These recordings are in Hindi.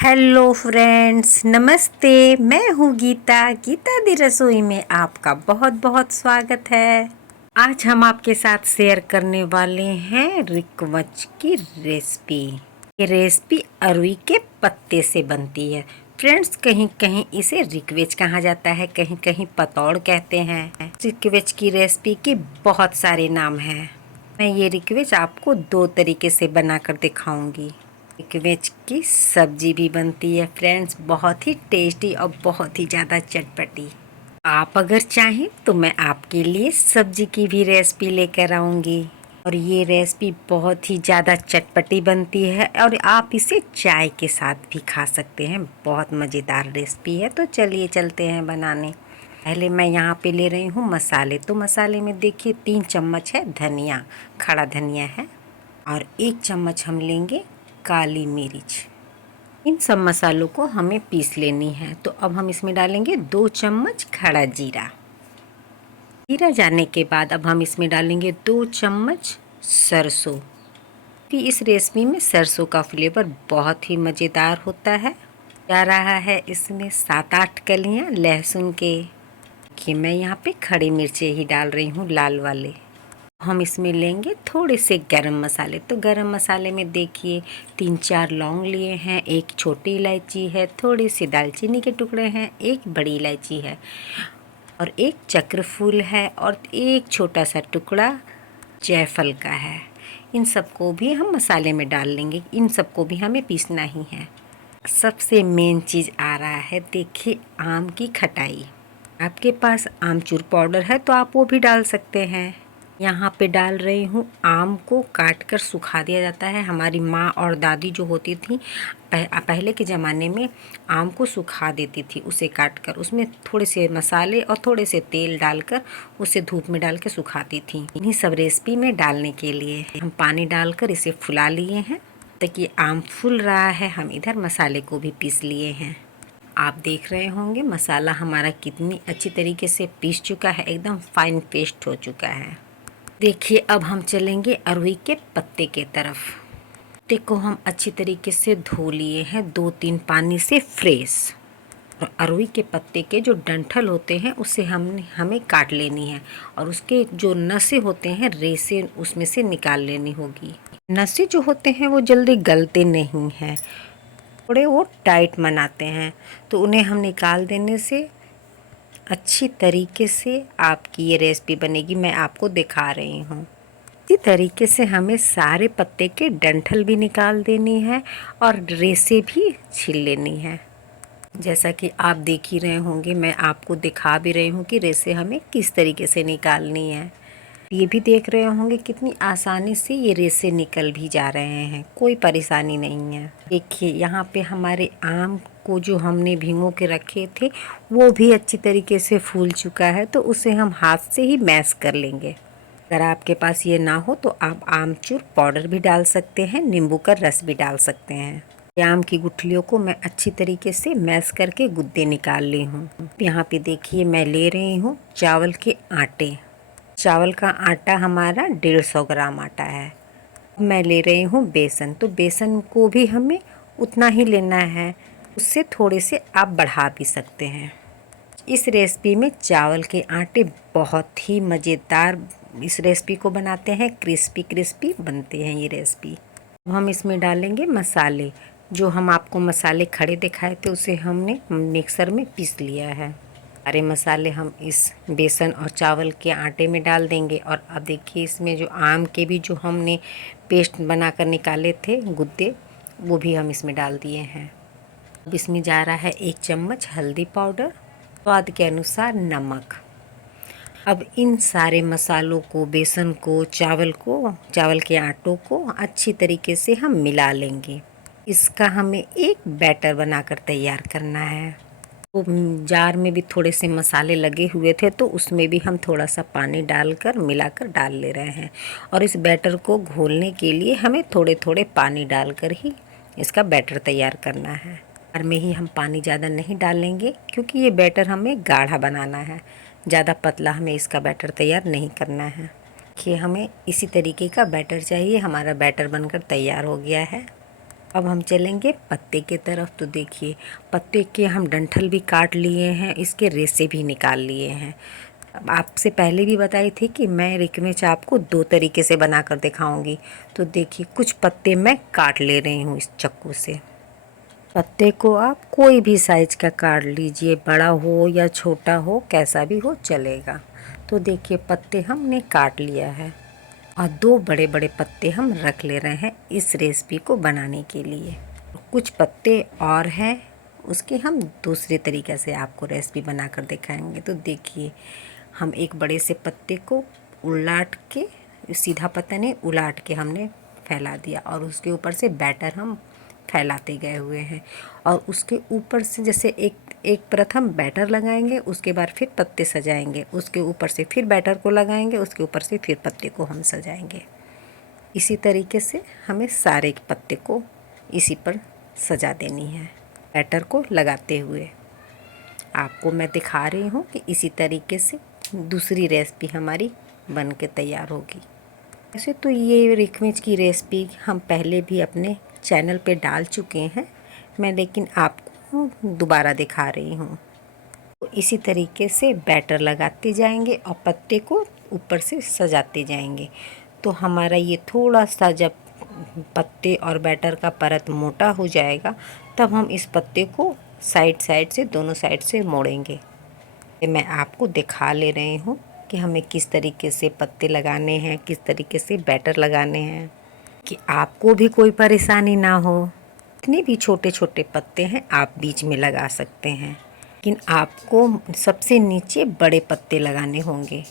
हेलो फ्रेंड्स, नमस्ते। मैं हूँ गीता। गीता दी रसोई में आपका बहुत बहुत स्वागत है। आज हम आपके साथ शेयर करने वाले हैं रिकवच की रेसिपी। ये रेसिपी अरुई के पत्ते से बनती है। फ्रेंड्स, कहीं कहीं इसे रिकवेच कहा जाता है, कहीं कहीं पतौड़ कहते हैं। रिकवेच की रेसिपी के बहुत सारे नाम हैं। मैं ये रिकवेच आपको दो तरीके से बनाकर दिखाऊंगी। वेज की सब्जी भी बनती है फ्रेंड्स, बहुत ही टेस्टी और बहुत ही ज़्यादा चटपटी। आप अगर चाहें तो मैं आपके लिए सब्जी की भी रेसिपी लेकर आऊँगी। और ये रेसिपी बहुत ही ज़्यादा चटपटी बनती है और आप इसे चाय के साथ भी खा सकते हैं। बहुत मज़ेदार रेसिपी है। तो चलिए चलते हैं बनाने। पहले मैं यहाँ पे ले रही हूँ मसाले। तो मसाले में देखिए 3 चम्मच है धनिया, खड़ा धनिया है, और 1 चम्मच हम लेंगे काली मिर्च। इन सब मसालों को हमें पीस लेनी है। तो अब हम इसमें डालेंगे 2 चम्मच खड़ा जीरा। जीरा जाने के बाद अब हम इसमें डालेंगे 2 चम्मच सरसों, कि इस रेसिपी में सरसों का फ्लेवर बहुत ही मज़ेदार होता है। जा रहा है इसमें 7-8 कलियां लहसुन के, कि मैं यहाँ पे खड़ी मिर्चें ही डाल रही हूँ, लाल वाले। हम इसमें लेंगे थोड़े से गरम मसाले। तो गरम मसाले में देखिए 3-4 लौंग लिए हैं, 1 छोटी इलायची है, थोड़ी सी दालचीनी के टुकड़े हैं, 1 बड़ी इलायची है, और 1 चक्रफूल है, और 1 छोटा सा टुकड़ा जायफल का है। इन सबको भी हम मसाले में डाल लेंगे। इन सबको भी हमें पीसना ही है। सबसे मेन चीज़ आ रहा है, देखिए आम की खटाई। आपके पास आमचूर पाउडर है तो आप वो भी डाल सकते हैं। यहाँ पे डाल रही हूँ आम को काट कर सुखा दिया जाता है। हमारी माँ और दादी जो होती थी पहले के ज़माने में आम को सुखा देती थी, उसे काट कर उसमें थोड़े से मसाले और थोड़े से तेल डालकर उसे धूप में डाल के सुखाती थी। इन्हीं सब रेसिपी में डालने के लिए हम पानी डालकर इसे फुला लिए हैं। तक ये आम फूल रहा है, हम इधर मसाले को भी पीस लिए हैं। आप देख रहे होंगे मसाला हमारा कितनी अच्छी तरीके से पीस चुका है, एकदम फाइन पेस्ट हो चुका है। देखिए अब हम चलेंगे अरुई के पत्ते के तरफ। पत्ते को हम अच्छी तरीके से धो लिए हैं 2-3 पानी से फ्रेश। और अरुई के पत्ते के जो डंठल होते हैं उसे हमें काट लेनी है, और उसके जो नसें होते हैं, रेसे उसमें से निकाल लेनी होगी। नसें जो होते हैं वो जल्दी गलते नहीं हैं, थोड़े वो टाइट बनाते हैं, तो उन्हें हम निकाल देने से अच्छी तरीके से आपकी ये रेसिपी बनेगी। मैं आपको दिखा रही हूँ। इसी तरीके से हमें सारे पत्ते के डंठल भी निकाल देनी है और रेसे भी छील लेनी है। जैसा कि आप देख ही रहे होंगे, मैं आपको दिखा भी रही हूँ कि रेसे हमें किस तरीके से निकालनी है। ये भी देख रहे होंगे कितनी आसानी से ये रेसे निकल भी जा रहे हैं, कोई परेशानी नहीं है। देखिए यहाँ पे हमारे आम को जो हमने भिगो के रखे थे वो भी अच्छी तरीके से फूल चुका है, तो उसे हम हाथ से ही मैश कर लेंगे। अगर आपके पास ये ना हो तो आप आमचूर पाउडर भी डाल सकते हैं, नींबू का रस भी डाल सकते हैं। आम की गुठलियों को मैं अच्छी तरीके से मैश करके गुद्दे निकाल ली हूँ। यहाँ पे देखिए मैं ले रही हूँ चावल के आटे। चावल का आटा हमारा 150 ग्राम आटा है। मैं ले रही हूँ बेसन। तो बेसन को भी हमें उतना ही लेना है, उससे थोड़े से आप बढ़ा भी सकते हैं। इस रेसिपी में चावल के आटे बहुत ही मज़ेदार इस रेसिपी को बनाते हैं, क्रिस्पी क्रिस्पी बनते हैं ये रेसिपी। अब हम इसमें डालेंगे मसाले। जो हम आपको मसाले खड़े दिखाए थे उसे हमने मिक्सर में पीस लिया है। सारे मसाले हम इस बेसन और चावल के आटे में डाल देंगे। और अब देखिए इसमें जो आम के भी जो हमने पेस्ट बनाकर निकाले थे गुद्दे, वो भी हम इसमें डाल दिए हैं। अब इसमें जा रहा है 1 चम्मच हल्दी पाउडर, स्वाद के अनुसार नमक। अब इन सारे मसालों को, बेसन को, चावल के आटों को अच्छी तरीके से हम मिला लेंगे। इसका हमें एक बैटर बनाकर तैयार करना है। तो जार में भी थोड़े से मसाले लगे हुए थे, तो उसमें भी हम थोड़ा सा पानी डालकर मिलाकर डाल ले रहे हैं। और इस बैटर को घोलने के लिए हमें थोड़े थोड़े पानी डालकर ही इसका बैटर तैयार करना है। जार में ही हम पानी ज़्यादा नहीं डालेंगे, क्योंकि ये बैटर हमें गाढ़ा बनाना है, ज़्यादा पतला हमें इसका बैटर तैयार नहीं करना है। कि हमें इसी तरीके का बैटर चाहिए। हमारा बैटर बनकर तैयार हो गया है। अब हम चलेंगे पत्ते के तरफ। तो देखिए पत्ते के हम डंठल भी काट लिए हैं, इसके रेशे भी निकाल लिए हैं। अब आपसे पहले भी बताई थी कि मैं रिक मिर्च आपको 2 तरीके से बना कर दिखाऊंगी। तो देखिए कुछ पत्ते मैं काट ले रही हूँ इस चाकू से। पत्ते को आप कोई भी साइज का काट लीजिए, बड़ा हो या छोटा हो, कैसा भी हो चलेगा। तो देखिए पत्ते हमने काट लिया है और 2 बड़े बड़े पत्ते हम रख ले रहे हैं इस रेसिपी को बनाने के लिए। कुछ पत्ते और हैं, उसके हम दूसरे तरीके से आपको रेसिपी बनाकर दिखाएंगे। तो देखिए हम एक बड़े से पत्ते को उलट के, सीधा पत्ता नहीं उलट के हमने फैला दिया और उसके ऊपर से बैटर हम फैलाते गए हुए हैं। और उसके ऊपर से जैसे एक एक परत हम बैटर लगाएंगे, उसके बाद फिर पत्ते सजाएंगे, उसके ऊपर से फिर बैटर को लगाएंगे, उसके ऊपर से फिर पत्ते को हम सजाएंगे। इसी तरीके से हमें सारे पत्ते को इसी पर सजा देनी है बैटर को लगाते हुए। आपको मैं दिखा रही हूँ कि इसी तरीके से दूसरी रेसिपी हमारी बन के तैयार होगी। वैसे तो ये रिक मिर्च की रेसिपी हम पहले भी अपने चैनल पे डाल चुके हैं, मैं लेकिन आपको दोबारा दिखा रही हूँ। तो इसी तरीके से बैटर लगाते जाएंगे और पत्ते को ऊपर से सजाते जाएंगे। तो हमारा ये थोड़ा सा जब पत्ते और बैटर का परत मोटा हो जाएगा तब हम इस पत्ते को साइड साइड से, दोनों साइड से मोड़ेंगे। मैं आपको दिखा ले रही हूँ कि हमें किस तरीके से पत्ते लगाने हैं, किस तरीके से बैटर लगाने हैं, कि आपको भी कोई परेशानी ना हो। इतने भी छोटे छोटे पत्ते हैं आप बीच में लगा सकते हैं, लेकिन आपको सबसे नीचे बड़े पत्ते लगाने होंगे।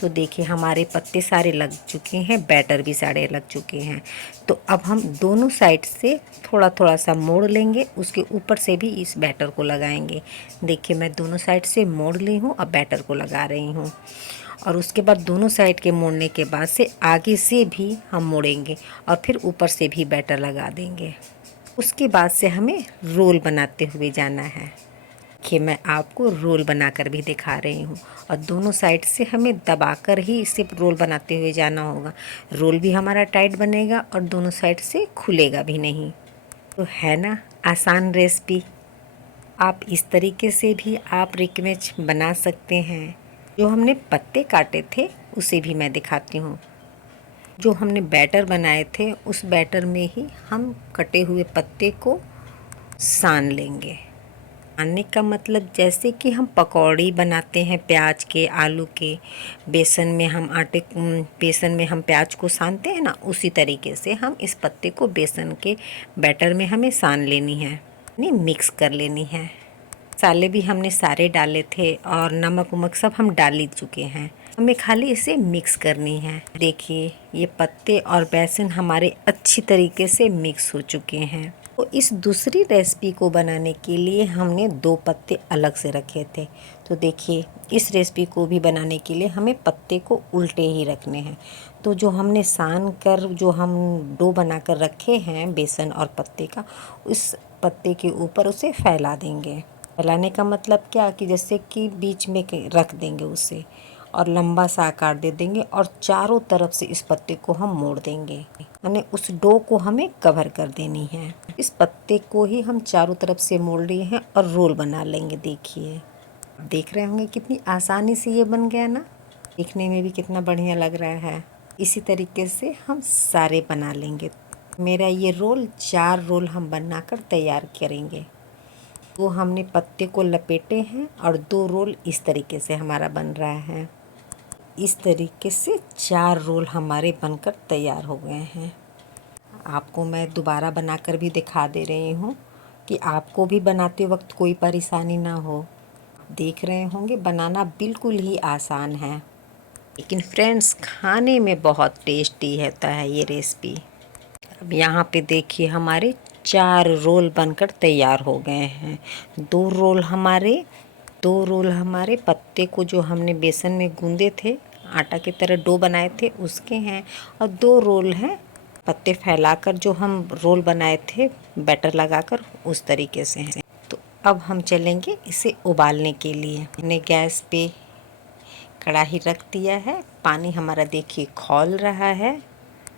तो देखिए हमारे पत्ते सारे लग चुके हैं, बैटर भी सारे लग चुके हैं। तो अब हम दोनों साइड से थोड़ा थोड़ा सा मोड़ लेंगे, उसके ऊपर से भी इस बैटर को लगाएंगे। देखिए मैं दोनों साइड से मोड़ ली हूँ, अब बैटर को लगा रही हूँ। और उसके बाद दोनों साइड के मोड़ने के बाद से आगे से भी हम मोड़ेंगे और फिर ऊपर से भी बैटर लगा देंगे। उसके बाद से हमें रोल बनाते हुए जाना है कि मैं आपको रोल बनाकर भी दिखा रही हूँ। और दोनों साइड से हमें दबाकर ही इसे रोल बनाते हुए जाना होगा। रोल भी हमारा टाइट बनेगा और दोनों साइड से खुलेगा भी नहीं। तो है ना आसान रेसिपी। आप इस तरीके से भी आप रिक मिर्च बना सकते हैं। जो हमने पत्ते काटे थे उसे भी मैं दिखाती हूँ। जो हमने बैटर बनाए थे उस बैटर में ही हम कटे हुए पत्ते को सान लेंगे। सानने का मतलब जैसे कि हम पकौड़ी बनाते हैं प्याज के, आलू के, बेसन में हम प्याज को सानते हैं ना, उसी तरीके से हम इस पत्ते को बेसन के बैटर में हमें सान लेनी है, नहीं मिक्स कर लेनी है। मसाले भी हमने सारे डाले थे और नमक वमक सब हम डाल ही चुके हैं, हमें खाली इसे मिक्स करनी है। देखिए ये पत्ते और बेसन हमारे अच्छी तरीके से मिक्स हो चुके हैं। तो इस दूसरी रेसिपी को बनाने के लिए हमने 2 पत्ते अलग से रखे थे। तो देखिए इस रेसिपी को भी बनाने के लिए हमें पत्ते को उल्टे ही रखने हैं। तो जो हमने सान कर, जो हम डो बनाकर रखे हैं बेसन और पत्ते का, उस पत्ते के ऊपर उसे फैला देंगे। फैलाने का मतलब क्या कि जैसे कि बीच में रख देंगे उसे और लंबा सा आकार दे देंगे और चारों तरफ से इस पत्ते को हम मोड़ देंगे, यानी उस डो को हमें कवर कर देनी है। इस पत्ते को ही हम चारों तरफ से मोड़ लिए हैं और रोल बना लेंगे। देखिए देख रहे होंगे कितनी आसानी से ये बन गया ना, दिखने में भी कितना बढ़िया लग रहा है। इसी तरीके से हम सारे बना लेंगे। मेरा ये रोल 4 रोल हम बनाकर तैयार करेंगे। वो हमने पत्ते को लपेटे हैं और 2 रोल इस तरीके से हमारा बन रहा है। इस तरीके से 4 रोल हमारे बनकर तैयार हो गए हैं। आपको मैं दोबारा बनाकर भी दिखा दे रही हूँ कि आपको भी बनाते वक्त कोई परेशानी ना हो। देख रहे होंगे बनाना बिल्कुल ही आसान है, लेकिन फ्रेंड्स खाने में बहुत टेस्टी होता है ये रेसिपी। अब यहाँ पे देखिए हमारे 4 रोल बनकर तैयार हो गए हैं। 2 रोल हमारे पत्ते को जो हमने बेसन में गूंदे थे, आटा की तरह डो बनाए थे उसके हैं, और 2 रोल हैं पत्ते फैलाकर जो हम रोल बनाए थे बैटर लगाकर, उस तरीके से हैं। तो अब हम चलेंगे इसे उबालने के लिए। हमने गैस पे कढ़ाई रख दिया है, पानी हमारा देखिए खौल रहा है।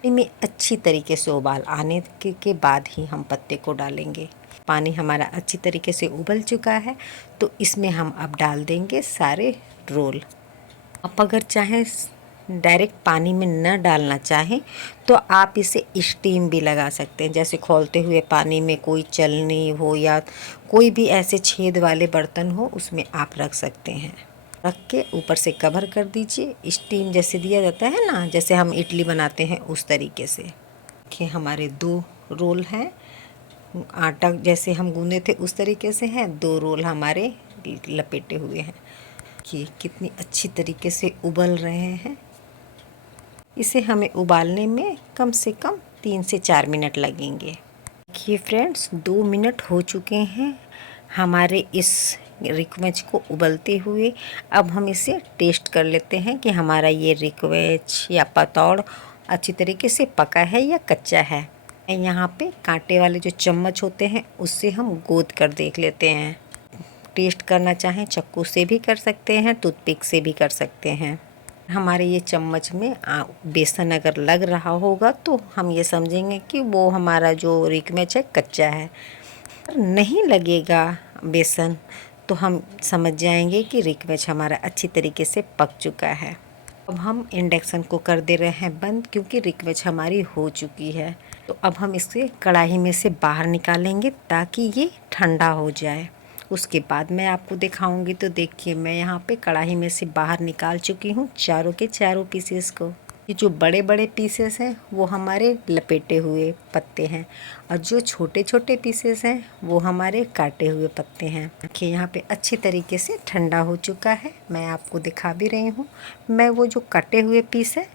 में अच्छी तरीके से उबाल आने के बाद ही हम पत्ते को डालेंगे। पानी हमारा अच्छी तरीके से उबल चुका है, तो इसमें हम अब डाल देंगे सारे रोल। आप अगर चाहें डायरेक्ट पानी में न डालना चाहें तो आप इसे स्टीम भी लगा सकते हैं। जैसे खौलते हुए पानी में कोई चलनी हो या कोई भी ऐसे छेद वाले बर्तन हो, उसमें आप रख सकते हैं। रख के ऊपर से कवर कर दीजिए। स्टीम जैसे दिया जाता है ना, जैसे हम इडली बनाते हैं उस तरीके से। देखिए हमारे 2 रोल हैं, आटा जैसे हम गूंदे थे उस तरीके से हैं। 2 रोल हमारे लपेटे हुए हैं कि कितनी अच्छी तरीके से उबल रहे हैं। इसे हमें उबालने में कम से कम 3 से 4 मिनट लगेंगे। देखिए फ्रेंड्स, 2 मिनट हो चुके हैं हमारे इस रिक वेज को उबलते हुए। अब हम इसे टेस्ट कर लेते हैं कि हमारा ये रिक वेज या पतौड़ अच्छी तरीके से पका है या कच्चा है। यहाँ पे कांटे वाले जो चम्मच होते हैं उससे हम गोद कर देख लेते हैं। टेस्ट करना चाहें चाकू से भी कर सकते हैं, टूथपिक से भी कर सकते हैं। हमारे ये चम्मच में बेसन अगर लग रहा होगा तो हम ये समझेंगे कि वो हमारा जो रिक वेज है कच्चा है। नहीं लगेगा बेसन तो हम समझ जाएंगे कि रिक वेज हमारा अच्छी तरीके से पक चुका है। अब हम इंडक्शन को कर दे रहे हैं बंद, क्योंकि रिक वेज हमारी हो चुकी है। तो अब हम इसे कढ़ाई में से बाहर निकालेंगे ताकि ये ठंडा हो जाए। उसके बाद मैं आपको दिखाऊंगी। तो देखिए मैं यहाँ पे कढ़ाई में से बाहर निकाल चुकी हूँ चारों के चारों पीसेस को। ये जो बड़े बड़े पीसेस हैं वो हमारे लपेटे हुए पत्ते हैं, और जो छोटे छोटे पीसेस हैं वो हमारे काटे हुए पत्ते हैं। देखिए यहाँ पे अच्छी तरीके से ठंडा हो चुका है। मैं आपको दिखा भी रही हूँ। मैं वो जो कटे हुए पीस है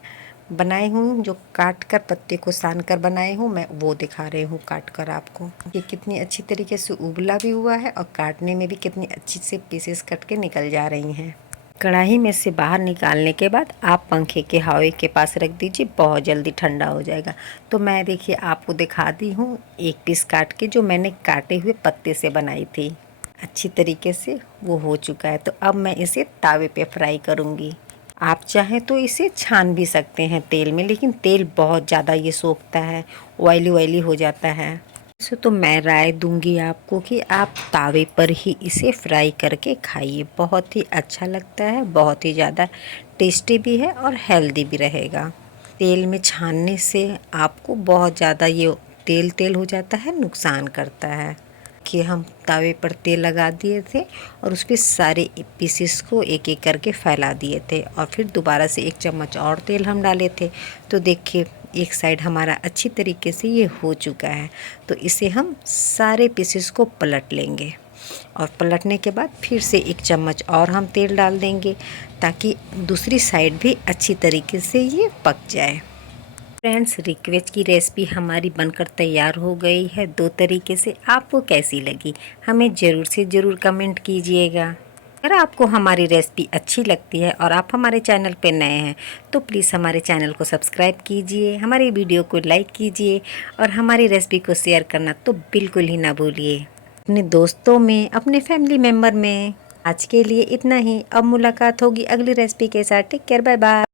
बनाई हूँ, जो काट कर पत्ते को सान कर बनाई हूँ, मैं वो दिखा रही हूँ काट कर आपको। ये कितनी अच्छी तरीके से उबला भी हुआ है और काटने में भी कितनी अच्छी से पीसेस कट के निकल जा रही हैं। कढ़ाई में से बाहर निकालने के बाद आप पंखे के हवा के पास रख दीजिए, बहुत जल्दी ठंडा हो जाएगा। तो मैं देखिए आपको दिखा दी हूँ एक पीस काट के, जो मैंने काटे हुए पत्ते से बनाई थी। अच्छी तरीके से वो हो चुका है। तो अब मैं इसे तावे पे फ्राई करूँगी। आप चाहें तो इसे छान भी सकते हैं तेल में, लेकिन तेल बहुत ज़्यादा ये सोखता है, ऑयली ऑयली हो जाता है। तो मैं राय दूंगी आपको कि आप तावे पर ही इसे फ्राई करके खाइए। बहुत ही अच्छा लगता है, बहुत ही ज़्यादा टेस्टी भी है और हेल्दी भी रहेगा। तेल में छानने से आपको बहुत ज़्यादा ये तेल तेल हो जाता है, नुकसान करता है। कि हम तावे पर तेल लगा दिए थे और उस पर सारे पीसेस को एक एक करके फैला दिए थे, और फिर दोबारा से 1 चम्मच और तेल हम डाले थे। तो देखिए एक साइड हमारा अच्छी तरीके से ये हो चुका है। तो इसे हम सारे पीसेस को पलट लेंगे, और पलटने के बाद फिर से 1 चम्मच और हम तेल डाल देंगे ताकि दूसरी साइड भी अच्छी तरीके से ये पक जाए। फ्रेंड्स, रिक वेज की रेसिपी हमारी बनकर तैयार हो गई है 2 तरीके से। आपको कैसी लगी हमें ज़रूर से ज़रूर कमेंट कीजिएगा। अगर आपको हमारी रेसिपी अच्छी लगती है और आप हमारे चैनल पर नए हैं तो प्लीज़ हमारे चैनल को सब्सक्राइब कीजिए, हमारी वीडियो को लाइक कीजिए और हमारी रेसिपी को शेयर करना तो बिल्कुल ही ना भूलिए अपने दोस्तों में, अपने फैमिली मेम्बर में। आज के लिए इतना ही। अब मुलाकात होगी अगली रेसिपी के साथ। Take care, bye bye.